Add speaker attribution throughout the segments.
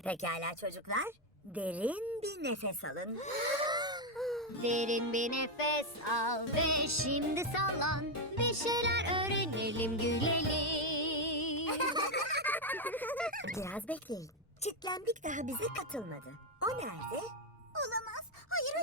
Speaker 1: Pekala çocuklar, derin bir nefes alın.
Speaker 2: Derin bir nefes al ve şimdi sallan. Bir şeyler öğrenelim, gülelim.
Speaker 1: Biraz bekleyin. Çitlenbik daha bize katılmadı. O nerede?
Speaker 3: Olamaz. Hayır.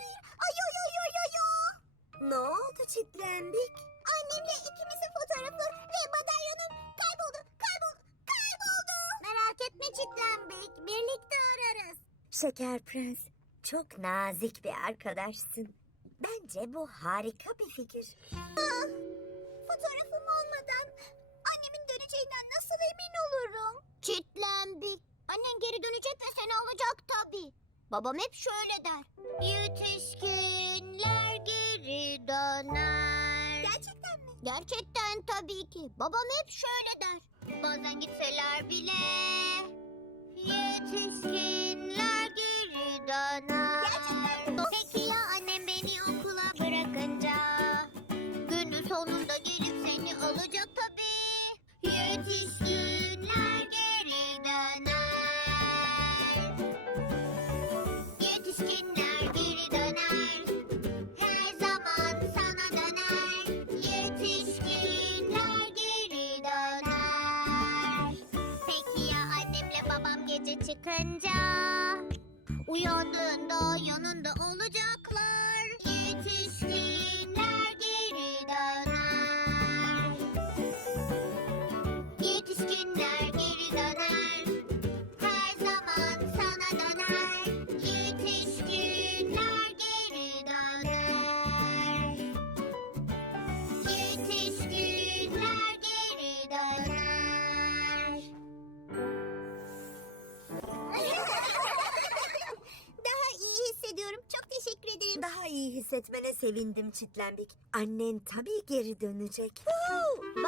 Speaker 3: Ay.
Speaker 1: Ne oldu Çitlenbik?
Speaker 3: Annemle ikimizin fotoğrafı ve madalyonum kayboldu. Merak etme Çitlenbik. Birlikte ararız.
Speaker 1: Şeker Prens, çok nazik bir arkadaşsın. Bence bu harika bir fikir.
Speaker 3: Fotoğrafım olmadan annemin döneceğinden nasıl emin olurum? Çitlenbik. Annen geri dönecek ve seni alacak tabii. Babam hep şöyle der. Yetişkinler geri döner. Gerçekten mi? Gerçekten tabii ki. Babam hep şöyle der. Bazen gitseler bile yetişkinler geri döner. Gerçekten mi? Peki ya annem beni okula bırakınca? Günün sonunda gelip seni alacak tabii. Yetişkinler geri döner. Yetişkinler geri döner. Her zaman sana döner. Yetişkinler geri döner. Peki ya annemle babam gece çıkınca? Uyandığında yanında olacaklar. Yetişkinler geri döner. Yetişkinler geri döner. Her zaman sana döner. Yetişkinler geri döner. Yetişkinler geri döner. Daha iyi hissediyorum. Çok teşekkür ederim.
Speaker 1: Daha iyi hissetmene sevindim Çitlenbik. Annen tabii geri dönecek.